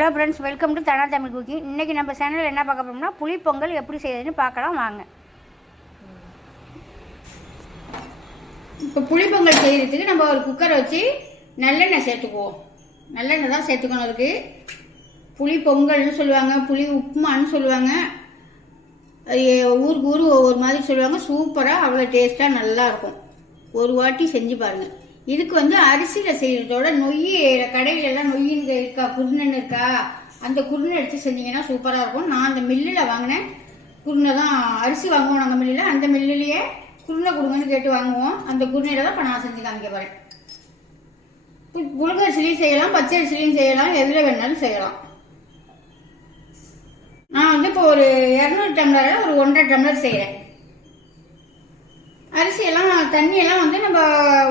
Hello friends, welcome to Dhana Tamil cooking. இன்றைக்கி நம்ம சேனலில் என்ன பார்க்க போகிறோம்னா புளிப்பொங்கல் எப்படி செய்யுதுன்னு பார்க்கலாம் வாங்க. இப்போ புளிப்பொங்கல் செய்கிறதுக்கு நம்ம ஒரு குக்கரை வச்சு நல்லெண்ணெய் சேர்த்துக்குவோம். நல்லெண்ணெய் தான் சேர்த்துக்கணும். அதுக்கு புளி பொங்கல்னு சொல்லுவாங்க, புளி உப்புமான்னு சொல்லுவாங்க. ஊருக்கு ஊர் ஒவ்வொரு மாதிரி சொல்லுவாங்க. சூப்பராக அவ்வளோ டேஸ்ட்டாக நல்லாயிருக்கும். ஒரு வாட்டி செஞ்சு பாருங்கள். இதுக்கு அரிசியில் செய்கிறதோட நொய் கடையிலெல்லாம் நொய் இருக்கா, குருணன் இருக்கா, அந்த குருணை எடுத்து செஞ்சீங்கன்னா சூப்பராக இருக்கும். நான் அந்த மில்லில் வாங்கினேன் குருணை தான். அரிசி வாங்குவோம் நாங்கள் மில்லில், அந்த மில்லிலேயே குருணை கொடுங்கன்னு கேட்டு வாங்குவோம். அந்த குருணையில தான் இப்போ நான் செஞ்சு காமிக்க போகிறேன். புழுங்கரிசிலையும் செய்யலாம், பச்சரிசிலையும் செய்யலாம், எதில் வேணாலும் செய்யலாம். நான் இப்போ ஒரு 200 டம்ளரில் ஒரு 1.5 டம்ளர் செய்கிறேன். அரிசியெல்லாம் தண்ணியெல்லாம் நம்ம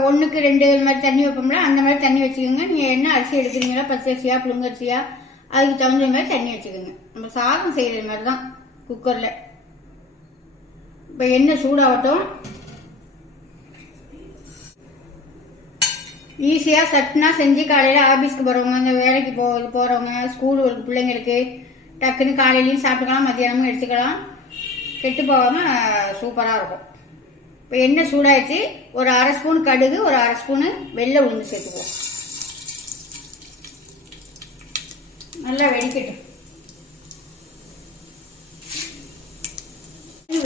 1க்கு 2 மாதிரி தண்ணி வைப்போம்ல, அந்த மாதிரி தண்ணி வச்சுக்கோங்க. நீங்கள் என்ன அரிசி எடுக்கிறீங்களா, பச்சரிசியா புழுங்கரிசியா, அதுக்கு தகுந்த மாதிரி தண்ணி வச்சுக்கோங்க. நம்ம சாதம் செய்கிற மாதிரி தான் குக்கரில். இப்போ எண்ணெய் சூடாகட்டும். ஈஸியாக சட்டுனா செஞ்சு காலையில் ஆஃபீஸ்க்கு போகிறவங்க, அந்த வேலைக்கு போகிறவங்க, ஸ்கூல் பிள்ளைங்களுக்கு டக்குன்னு காலையிலையும் சாப்பிட்டுக்கலாம், மத்தியானமும் எடுத்துக்கலாம். கெட்டு போகாமல் சூப்பராக இருக்கும். இப்போ எண்ணெய் சூடாயிடுச்சு. ஒரு 1/2 ஸ்பூன் கடுகு, ஒரு 1/2 ஸ்பூனு வெள்ளை உளுந்து சேர்த்துக்குவோம். நல்லா வெடிக்கட்டும்.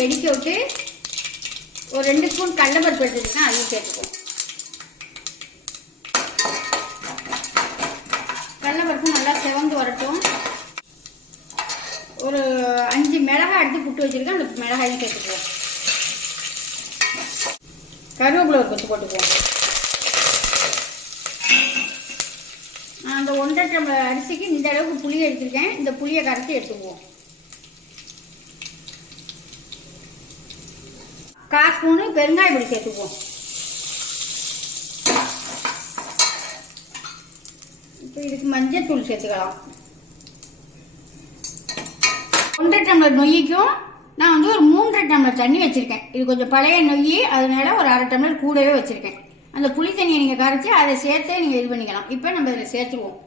வெடிக்க விட்டு ஒரு 2 ஸ்பூன் கடலைப்பருப்பு எடுத்துக்கிட்டா அதையும் சேர்த்துக்குவோம். கடலைப்பருப்பு நல்லா செவந்து வரட்டும். ஒரு 5 மிளகாய் எடுத்து புட்டு வச்சிருக்கேன், அந்த மிளகாயும் சேர்த்துக்குவோம். கருவேப்பிலை ஒரு கொத்து போட்டுக்குவோம். நான் அந்த 1.5 டம்ளர் அரிசிக்கு இந்த அளவுக்கு புளியை எடுத்துருக்கேன். இந்த புளியை கரைச்சி எடுத்துக்குவோம். 1/4 ஸ்பூனு பெருங்காய பொடி சேர்த்துக்குவோம். இப்போ இதுக்கு மஞ்சள் தூள் சேர்த்துக்கலாம். 1.5 டம்ளர் நொய்க்கும் நான் ஒரு 3.5 டம்ளர் தண்ணி வச்சிருக்கேன். இது கொஞ்சம் பழைய நொய், அதனால ஒரு 1/2 டம்ளர் கூடவே வச்சிருக்கேன். அந்த புளி தண்ணியை நீங்க கரைச்சி அதை சேர்த்து நீங்க இது பண்ணிக்கலாம். இப்போ நம்ம இதில் சேர்த்துருவோம்.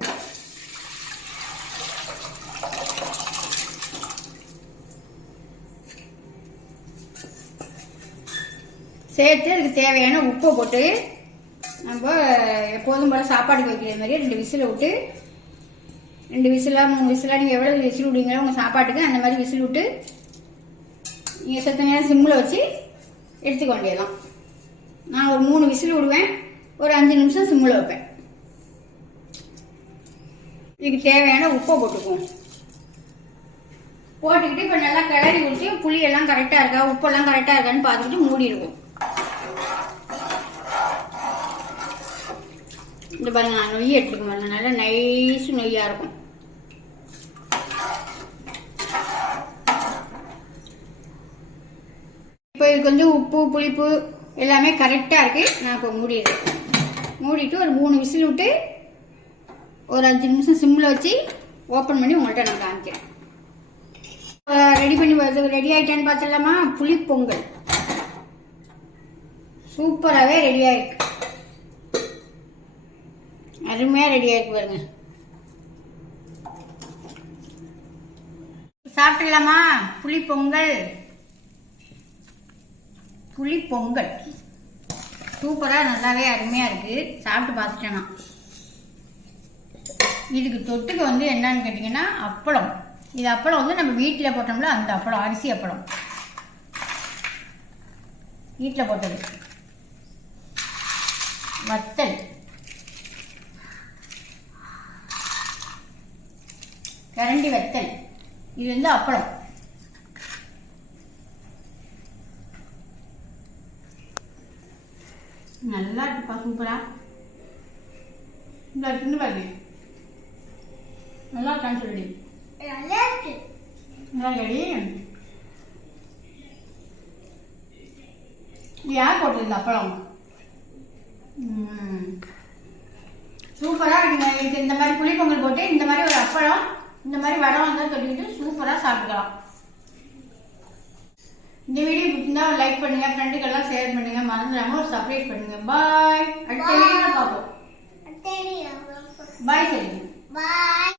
சேர்த்து அதுக்கு தேவையான உப்பை போட்டு நம்ம எப்போதும் போல சாப்பாடுக்கு வைக்கிற மாதிரி 2 விசில் விட்டு, 2 விசிலா 3 விசிலா நீங்கள் எவ்வளோ விசில் விடுவீங்களோ உங்கள் சாப்பாட்டுக்கு அந்த மாதிரி விசில் விட்டு நீங்கள் சத்த நேரம் சிம்மில் வச்சு எடுத்துக்க வேண்டியதான். நான் ஒரு 3 விசில் விடுவேன், ஒரு 5 நிமிஷம் சிம்மில் வைப்பேன். இதுக்கு தேவையான உப்பை போட்டுக்குவோம். போட்டுக்கிட்டு இப்போ நல்லா கிளறி விட்டு புளியெல்லாம் கரெக்டாக இருக்கா, உப்பெல்லாம் கரெக்டாக இருக்கான்னு பார்த்துக்கிட்டு மூடிடுவோம். இந்த பாருங்க, நான் நொய் எடுத்துக்க மாட்டேன். நல்லா நைஸ் நொய்யாக இருக்கும். இப்போ இது உப்பு புளிப்பு எல்லாமே கரெக்டாக இருக்குது. நான் இப்போ மூடிடுறேன். மூடிட்டு ஒரு 3 விசில் விட்டு ஒரு 5 நிமிஷம் சிம்மில் வச்சு ஓப்பன் பண்ணி உங்கள்கிட்ட நான் காமிக்கிறேன். ரெடி ஆகிட்டேன்னு பார்த்துடலாமா? புளிப்பொங்கல் சூப்பராகவே ரெடியாக இருக்கு. அருமையாக ரெடியாக இருக்கு பாருங்க. சாப்பிடலாமா? புளிப்பொங்கல் சூப்பராக நல்லாவே அருமையாக இருக்குது. சாப்பிட்டு பார்த்துட்டேன்னா இதுக்கு தொட்டுக்கு என்னன்னு கேட்டிங்கன்னா அப்பளம். இது அப்பளம் நம்ம வீட்டில் போட்டோம்ல, அந்த அப்பளம் அரிசி அப்பளம் வீட்டில் போட்டது. வத்தல், கரண்டி வத்தல், இது அப்பளம். நல்லா இருக்குப்பா, சூப்பரா. இந்த தின்னு பாரு, நல்லா இருக்கான்னு சொல்லி. நல்லா இருக்கு. யார் போட்டது அப்பளம்? சூப்பரா இருக்குங்க. இதுக்கு இந்த மாதிரி புளிப்பொங்கல் போட்டு இந்த மாதிரி ஒரு அப்பளம், இந்த மாதிரி வடம் வந்தால் சொல்லிக்கிட்டு சூப்பராக சாப்பிட்டுக்கலாம். இந்த வீடியோ பிடிச்சிருந்தா ஒரு லைக் பண்ணுங்க, ஃப்ரெண்டுக்கெல்லாம் ஷேர் பண்ணுங்க, மறந்துடாம ஒரு சப்ஸ்கிரைப் பண்ணுங்க. பாய். அடுத்த வீடியோல பார்ப்போம். பாய் சொல்லுங்க. பாய்.